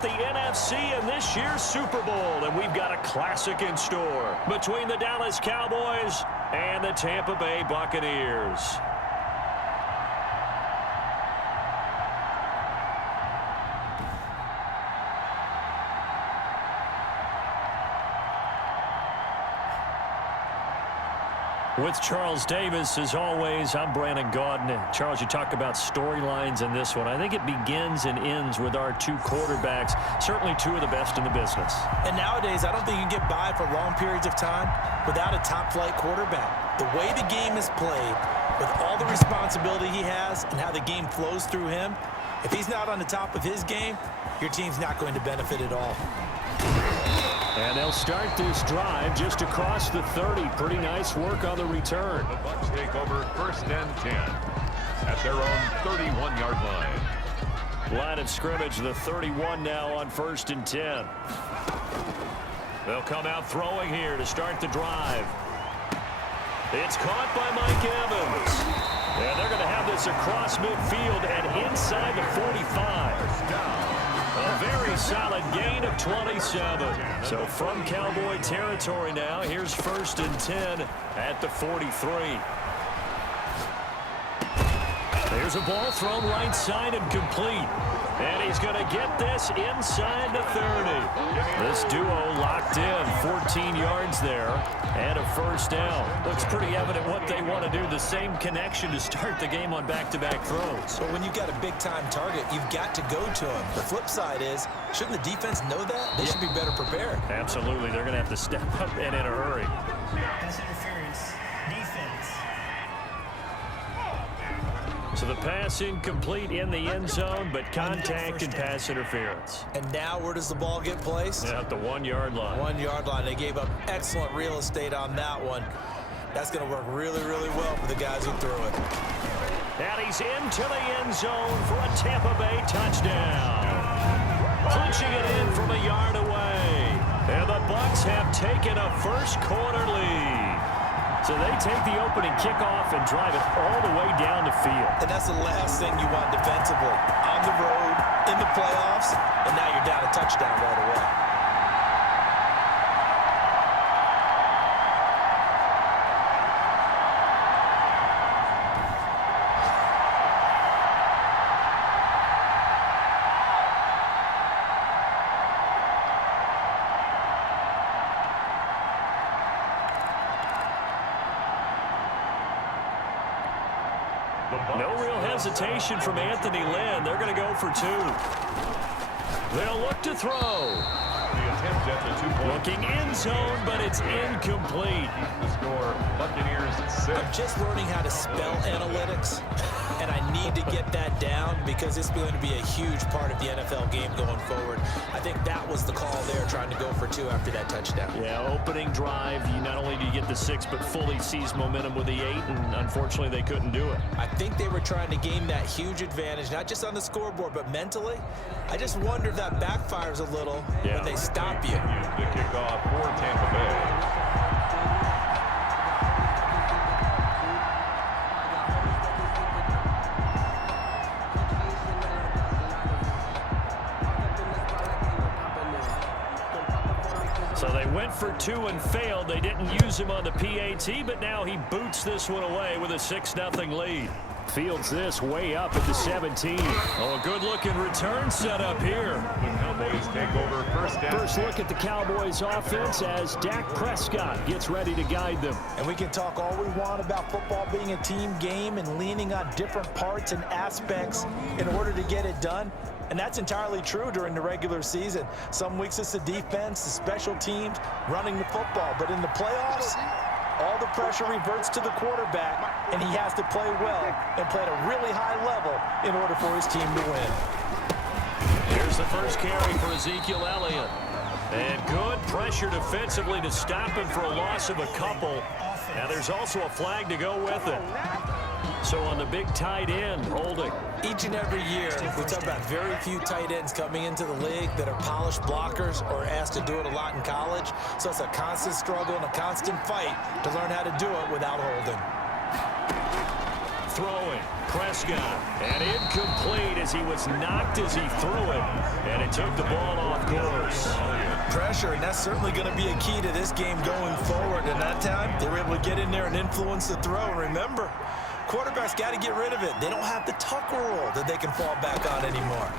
The NFC in this year's Super Bowl, and we've got a classic in store between the Dallas Cowboys and the Tampa Bay Buccaneers. With Charles Davis, as always, I'm Brandon Gaudin. Charles, you talk about storylines in this one. I think it begins and ends with our two quarterbacks, certainly two of the best in the business. And nowadays, I don't think you can get by for long periods of time without a top-flight quarterback. The way the game is played, with all the responsibility he has and how the game flows through him, if he's not on the top of his game, your team's not going to benefit at all. And they'll start this drive just across the 30. Pretty nice work on the return. The Bucs take over 1st and 10 at their own 31-yard line. Line of scrimmage, the 31 now on 1st and 10. They'll come out throwing here to start the drive. It's caught by Mike Evans. And they're going to have this across midfield and inside the 45. A very solid gain of 27. So from Cowboy territory now, here's 1st and 10 at the 43. There's a ball thrown right side and complete. And he's going to get this inside the 30. This duo locked in, 14 yards there and a 1st down. Looks pretty evident what they want to do. The same connection to start the game on back-to-back throws. But when you've got a big-time target, you've got to go to him. The flip side is, shouldn't the defense know that? They should be better prepared. Absolutely. They're going to have to step up and in a hurry. Pass interference. Defense. So the pass incomplete in the end zone, but contact and pass interference. And now where does the ball get placed? At the 1-yard line. 1-yard line. They gave up excellent real estate on that one. That's going to work really, really well for the guys who threw it. And he's into the end zone for a Tampa Bay touchdown. Punching it in from a yard away. And the Bucs have taken a first-quarter lead. So they take the opening kickoff and drive it all the way down the field. And that's the last thing you want defensively. On the road, in the playoffs, and now you're down a touchdown right away. No real hesitation from Anthony Lynn. They're going to go for 2. They'll look to throw. The attempt at the 2-point. Looking end zone, but it's incomplete. The score, Buccaneers 6. I'm just learning how to spell analytics, and I need to get that down because it's going to be a huge part of the NFL game going forward. I think that was the call there, trying to go for 2 after that touchdown. Yeah, opening drive, you not only do you get the 6, but fully seize momentum with the 8, and unfortunately they couldn't do it. I think they were trying to gain that huge advantage, not just on the scoreboard, but mentally. I just wonder if that backfires a little when they stop you. The kickoff for Tampa Bay. So they went for 2 and failed. They didn't use him on the PAT, but now he boots this one away with a 6-0 lead. Fields this way up at the 17. Oh, a good-looking return set up here. The Cowboys take over 1st and 10. First look at the Cowboys offense as Dak Prescott gets ready to guide them. And we can talk all we want about football being a team game and leaning on different parts and aspects in order to get it done. And that's entirely true during the regular season. Some weeks it's the defense, the special teams, running the football. But in the playoffs, all the pressure reverts to the quarterback, and he has to play well and play at a really high level in order for his team to win. Here's the first carry for Ezekiel Elliott. And good pressure defensively to stop him for a loss of a couple. Now there's also a flag to go with it. So on the big tight end, holding. Each and every year, we talk about very few tight ends coming into the league that are polished blockers or asked to do it a lot in college. So it's a constant struggle and a constant fight to learn how to do it without holding. throwing. Prescott. And incomplete as he was knocked as he threw it. And it took the ball off course. Pressure, and that's certainly going to be a key to this game going forward. And that time, they were able to get in there and influence the throw. And remember, quarterbacks got to get rid of it. They don't have the tuck rule that they can fall back on anymore.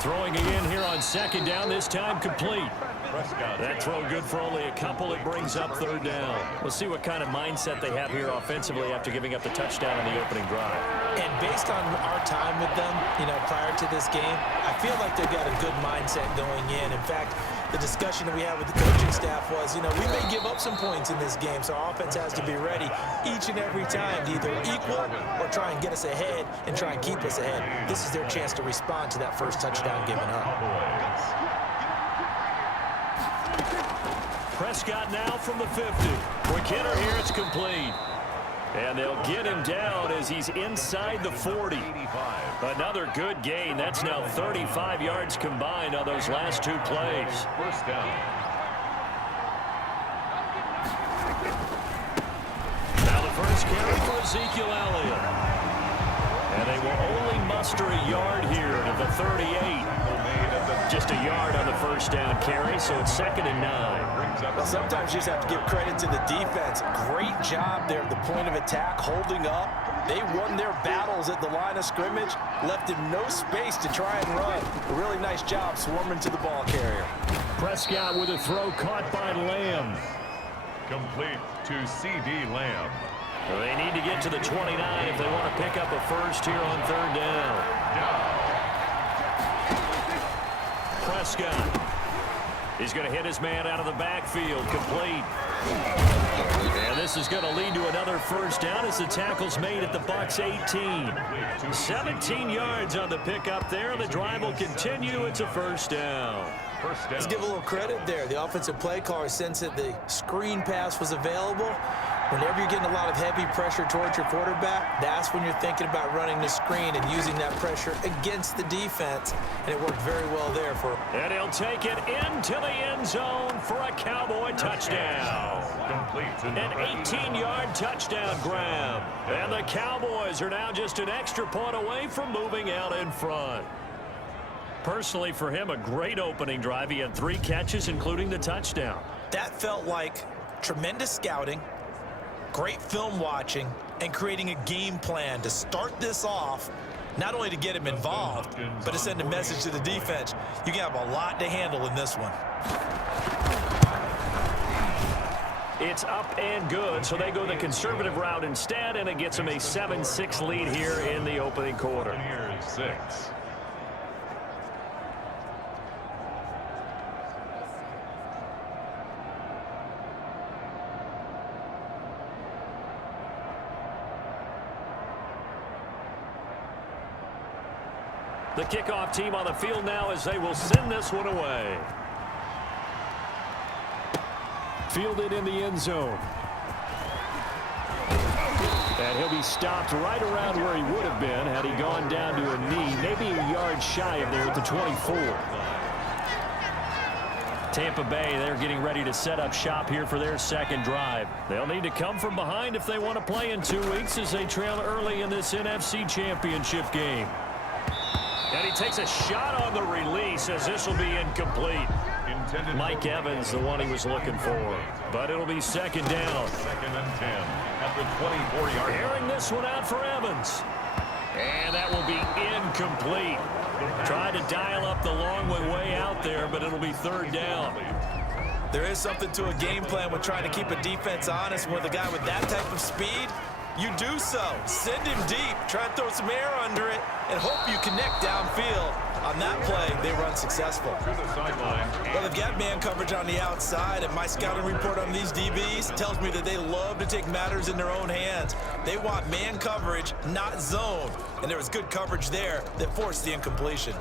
Throwing again here on second down, this time complete. Prescott. That throw good for only a couple. It brings up third down. We'll see what kind of mindset they have here offensively after giving up the touchdown on the opening drive. And based on our time with them, prior to this game, I feel like they've got a good mindset going in. In fact, the discussion that we had with the coaching staff was, we may give up some points in this game, so our offense has to be ready each and every time to either equal or try and get us ahead and try and keep us ahead. This is their chance to respond to that first touchdown given up. Prescott now from the 50. Quick hitter here, it's complete. And they'll get him down as he's inside the 40. Another good gain. That's now 35 yards combined on those last two plays. First down. Now the first carry for Ezekiel Elliott. And they will only muster a yard here to the 38. Just a yard on the first down carry, so it's 2nd and 9. Well, sometimes you just have to give credit to the defense. Great job there at the point of attack, holding up. They won their battles at the line of scrimmage, left him no space to try and run. A really nice job swarming to the ball carrier. Prescott with a throw caught by Lamb. Complete to C.D. Lamb. Well, they need to get to the 29 if they want to pick up a first here on third down. Prescott. He's going to hit his man out of the backfield. Complete. And this is going to lead to another first down as the tackle's made at the Bucs 18. 17 yards on the pickup there. The drive will continue. It's a first down. Let's give a little credit there. The offensive play caller sensed that the screen pass was available. Whenever you're getting a lot of heavy pressure towards your quarterback, that's when you're thinking about running the screen and using that pressure against the defense. And it worked very well there for him. And he'll take it into the end zone for a Cowboy touchdown. An 18-yard touchdown grab. And the Cowboys are now just an extra point away from moving out in front. Personally, for him, a great opening drive. He had 3 catches, including the touchdown. That felt like tremendous scouting, great film watching, and creating a game plan to start this off, not only to get him involved, but to send a message to the defense. You can have a lot to handle in this one. It's up and good, so they go the conservative route instead, and it gets them a 7-6 lead here in the opening quarter. Here's 6. The kickoff team on the field now as they will send this one away. Fielded in the end zone. And he'll be stopped right around where he would have been had he gone down to a knee, maybe a yard shy of there at the 24. Tampa Bay, they're getting ready to set up shop here for their second drive. They'll need to come from behind if they want to play in 2 weeks as they trail early in this NFC Championship game. And he takes a shot on the release as this will be incomplete. Mike Evans, the one he was looking for. But it'll be second down. 2nd and 10 at the 24-yard line. Airing this one out for Evans. And that will be incomplete. Tried to dial up the long way out there, but it'll be third down. There is something to a game plan with trying to keep a defense honest. With a guy with that type of speed, you do so. Send him deep. Try and throw some air under it and hope you connect downfield. On that play, they run successful. To the sideline. Well, they've got man coverage on the outside, and my scouting report on these DBs tells me that they love to take matters in their own hands. They want man coverage, not zone. And there was good coverage there that forced the incompletion.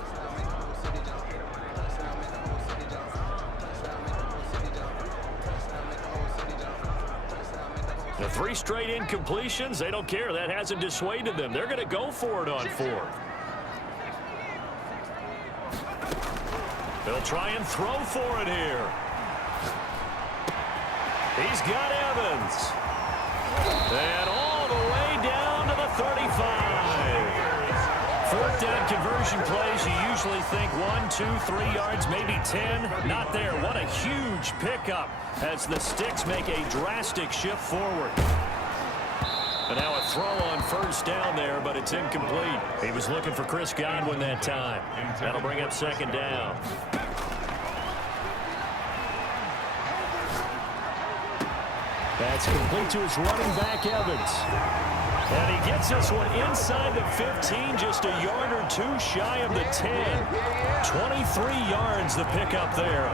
The 3 straight incompletions, they don't care. That hasn't dissuaded them. They're going to go for it on 4th. They'll try and throw for it here. He's got Evans. And all the way down to 35. Fourth down conversion plays, you usually think 1, 2, 3 yards, maybe 10. Not there. What a huge pickup as the Sticks make a drastic shift forward. And now a throw on first down there, but it's incomplete. He was looking for Chris Godwin that time. That'll bring up second down. That's complete to his running back, Evans. And he gets this one inside the 15, just a yard or two shy of the 10. 23 yards the pickup there.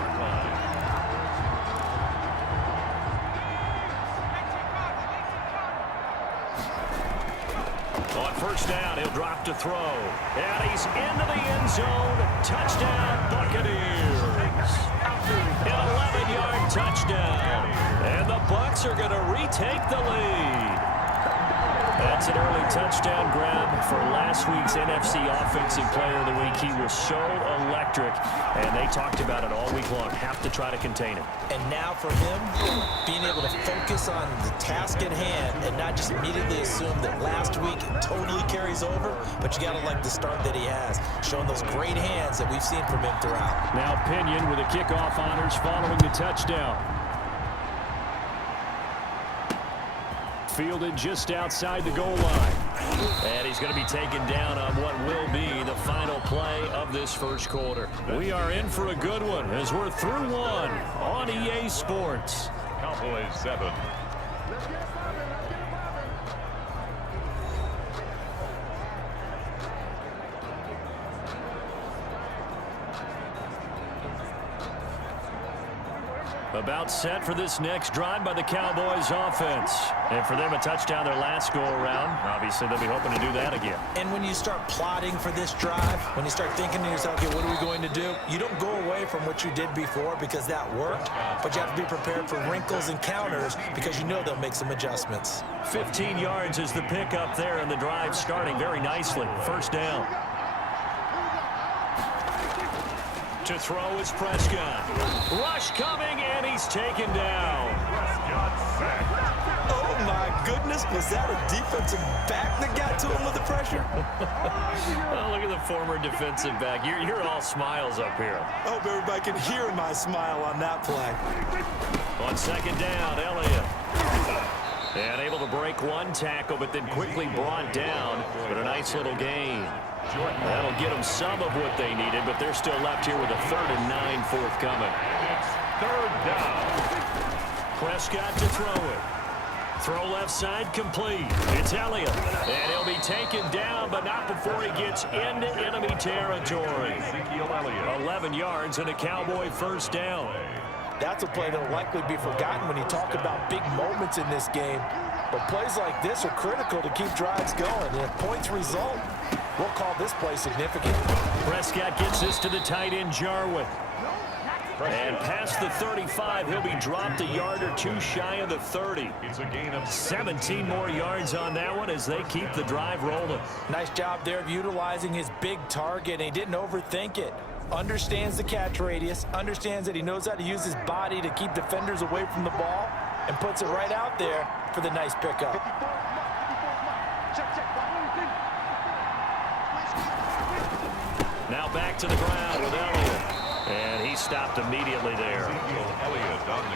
On first down, he'll drop to throw. And he's into the end zone. Touchdown, Buccaneers. An 11-yard touchdown. And the Bucs are going to retake the lead. That's an early touchdown grab for last week's NFC Offensive Player of the Week. He was so electric, and they talked about it all week long. Have to try to contain him. And now for him, being able to focus on the task at hand and not just immediately assume that last week it totally carries over, but you got to like the start that he has, showing those great hands that we've seen from him throughout. Now Pinion with the kickoff honors following the touchdown. Fielded just outside the goal line. And he's going to be taken down on what will be the final play of this first quarter. We are in for a good one as we're through one on EA Sports. Cowboys 7. About set for this next drive by the Cowboys offense. And for them, a touchdown their last go-around. Obviously, they'll be hoping to do that again. And when you start plotting for this drive, when you start thinking to yourself, okay, what are we going to do? You don't go away from what you did before because that worked, but you have to be prepared for wrinkles and counters because you know they'll make some adjustments. 15 yards is the pickup there, and the drive starting very nicely. First down. To throw is Prescott. Rush coming, and he's taken down. Oh, my goodness. Was that a defensive back that got to him with the pressure? Oh, look at the former defensive back. You're all smiles up here. I hope everybody can hear my smile on that play. On second down, Elliott. And able to break one tackle, but then quickly brought down. But a nice little gain. That'll get them some of what they needed, but they're still left here with a 3rd and 9 forthcoming. It's 3rd down. Prescott to throw it. Throw left side complete. It's Elliott. And he'll be taken down, but not before he gets into enemy territory. 11 yards and a Cowboy first down. That's a play that will likely be forgotten when you talk about big moments in this game. But plays like this are critical to keep drives going. And if points result, we'll call this play significant. Prescott gets this to the tight end, Jarwin. And past the 35, he'll be dropped a yard or two shy of the 30. It's a gain of 17 more yards on that one as they keep the drive rolling. Nice job there of utilizing his big target, and he didn't overthink it. Understands the catch radius, understands that he knows how to use his body to keep defenders away from the ball, and puts it right out there for the nice pickup. Now back to the ground with Elliott. And he stopped immediately there.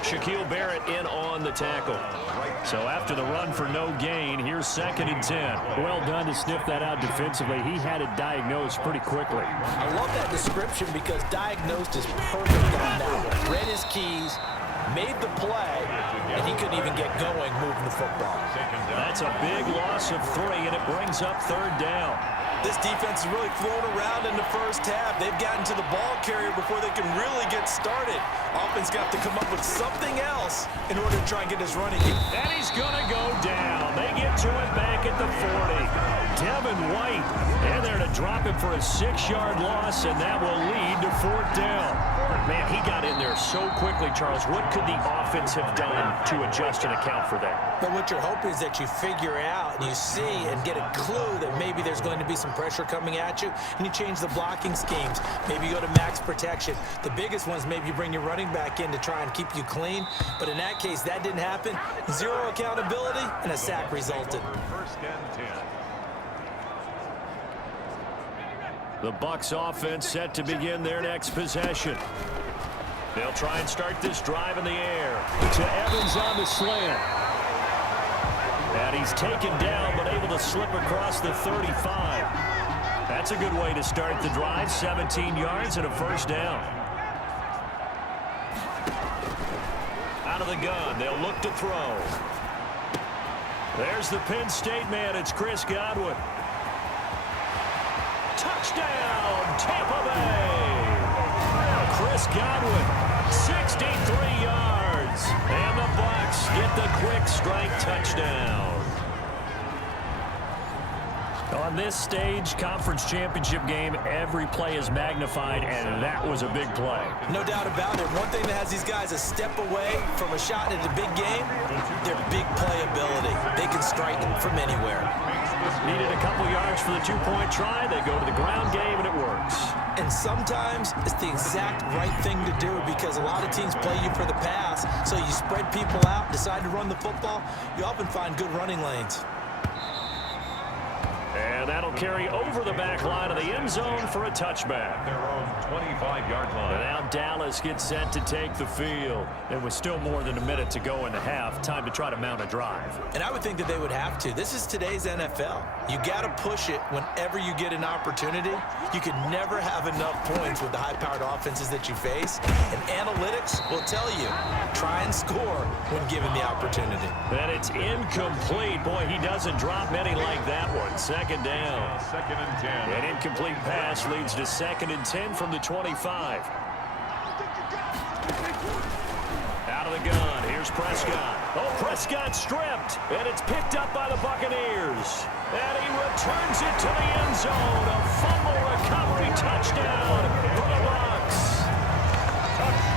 Shaquille Barrett in on the tackle. So after the run for no gain, here's 2nd and 10. Well done to sniff that out defensively. He had it diagnosed pretty quickly. I love that description because diagnosed is perfect on that one. Read his keys, made the play, and he couldn't even get going moving the football. That's a big loss of 3, and it brings up 3rd down. This defense is really flown around in the first half. They've gotten to the ball carrier before they can really get started. Offense got to come up with something else in order to try and get this running game. And he's going to go down. They get to it back at the 40. Devin White in there to drop it for a 6-yard loss, and that will lead to 4th down. Man, he got in there so quickly, Charles. What could the offense have done to adjust and account for that? But what you're hoping is that you figure out and you see and get a clue that maybe there's going to be some pressure coming at you, and you change the blocking schemes. Maybe you go to max protection. The biggest ones, maybe you bring your running back in to try and keep you clean. But in that case, that didn't happen. 0 accountability, and a sack resulted. 1st and 10. The Bucs offense set to begin their next possession. They'll try and start this drive in the air. To Evans on the slant. And he's taken down, but able to slip across the 35. That's a good way to start the drive. 17 yards and a first down. Out of the gun, they'll look to throw. There's the Penn State man. It's Chris Godwin. Touchdown, Tampa Bay. Chris Godwin, 63 yards. And the Bucs get the quick strike touchdown. On this stage, conference championship game, every play is magnified, and that was a big play. No doubt about it. One thing that has these guys a step away from a shot in the big game, their big playability. They can strike from anywhere. Needed a couple yards for the two-point try. They go to the ground game, and it works. And sometimes it's the exact right thing to do because a lot of teams play you for the pass, so you spread people out, decide to run the football, you often find good running lanes. And that'll carry over the back line of the end zone for a touchback. Their own 25-yard line. And now Dallas gets set to take the field. And with still more than a minute to go in the half, time to try to mount a drive. And I would think that they would have to. This is today's NFL. You got to push it whenever you get an opportunity. You can never have enough points with the high-powered offenses that you face. And analytics will tell you, try and score when given the opportunity. And it's incomplete. Boy, he doesn't drop many like that one. Second down. Second and 10. An incomplete pass leads to 2nd and 10 from the 25. Out of the gun. Here's Prescott. Oh, Prescott stripped. And it's picked up by the Buccaneers. And he returns it to the end zone. A fumble recovery touchdown for the Bucs. Touchdown.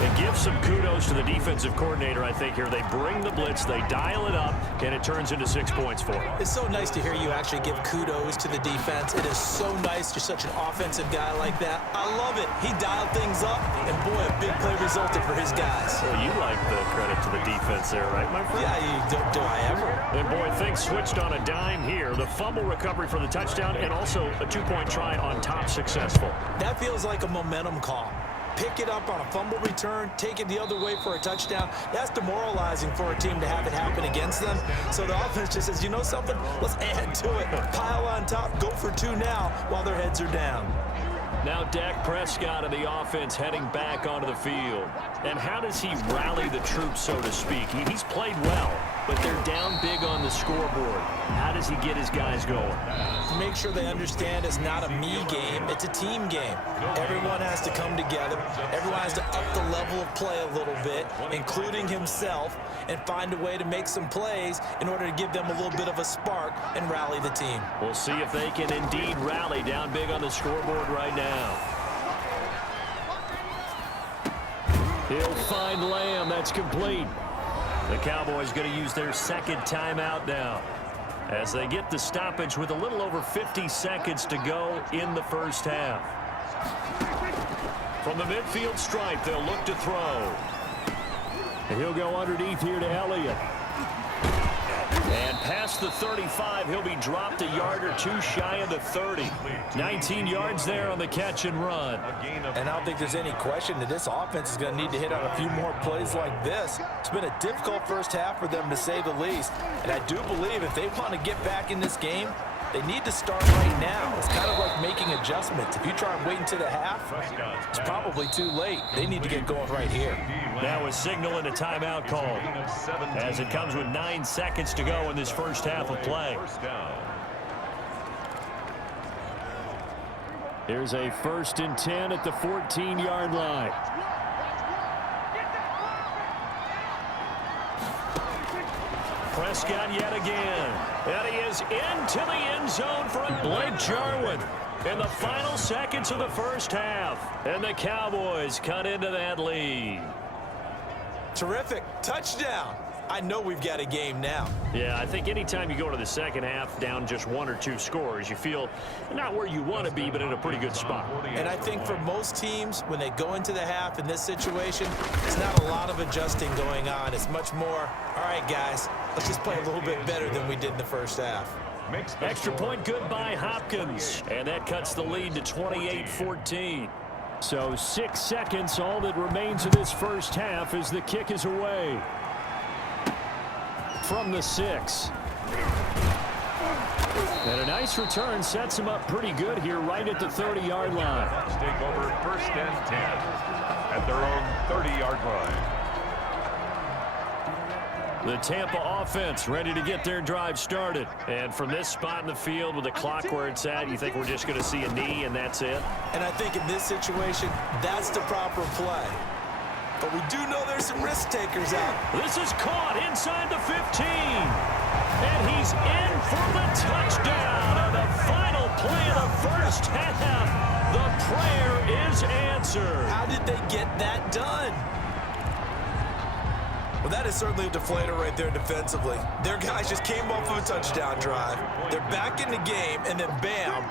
And give some kudos to the defensive coordinator, I think, here. They bring the blitz, they dial it up, and it turns into 6 points for them. It's so nice to hear you actually give kudos to the defense. It is so nice. You're such an offensive guy like that. I love it. He dialed things up, and boy, a big play resulted for his guys. Well, you like the credit to the defense there, right, my friend? Yeah, do I ever? And boy, things switched on a dime here. The fumble recovery for the touchdown, and also a two-point try on top successful. That feels like a momentum call. Pick it up on a fumble return, take it the other way for a touchdown. That's demoralizing for a team to have it happen against them. So the offense just says, you know something? Let's add to it. Pile on top, go for 2 now while their heads are down. Now Dak Prescott and the offense heading back onto the field. And how does he rally the troops, so to speak? He's played well, but they're down big on the scoreboard. How does he get his guys going? Make sure they understand it's not a me game, it's a team game. Everyone has to come together. Everyone has to up the level of play a little bit, including himself, and find a way to make some plays in order to give them a little bit of a spark and rally the team. We'll see if they can indeed rally down big on the scoreboard right now. He'll find Lamb. That's complete. The Cowboys going to use their second timeout now as they get the stoppage with a little over 50 seconds to go in the first half. From the midfield stripe, they'll look to throw. And he'll go underneath here to Elliott. And past the 35, he'll be dropped a yard or two shy of the 30. 19 yards there on the catch and run. And I don't think there's any question that this offense is going to need to hit on a few more plays like this. It's been a difficult first half for them, to say the least. And I do believe if they want to get back in this game, they need to start right now. It's kind of like making adjustments. If you try and wait until the half, it's probably too late. They need to get going right here. Now a signal and a timeout call as it comes with 9 seconds to go in this first half of play. Here's a 1st and 10 at the 14-yard line. Prescott yet again. And he is into the end zone for Blake Jarwin in the final seconds of the first half. And the Cowboys cut into that lead. Terrific. Touchdown. I know we've got a game now. Yeah, I think anytime you go to the second half down just 1 or 2 scores, you feel not where you want to be, but in a pretty good spot. And I think for most teams, when they go into the half in this situation, it's not a lot of adjusting going on. It's much more, all right, guys, let's just play a little bit better than we did in the first half. makes the Extra score point good by Hopkins. And that cuts the lead to 28-14. So 6 seconds, all that remains of this first half as the kick is away. From the 6. And a nice return sets him up pretty good here right at the 30-yard line. Bucs take over first and 10 at their own 30-yard line. The Tampa offense ready to get their drive started. And from this spot in the field with the clock where it's at, you think we're just going to see a knee and that's it? And I think in this situation, that's the proper play. But we do know there's some risk takers out. This is caught inside the 15. And he's in for the touchdown. And the final play of the first half, the prayer is answered. How did they get that done? Well, that is certainly a deflator right there defensively. Their guys just came off of a touchdown drive. They're back in the game, and then bam,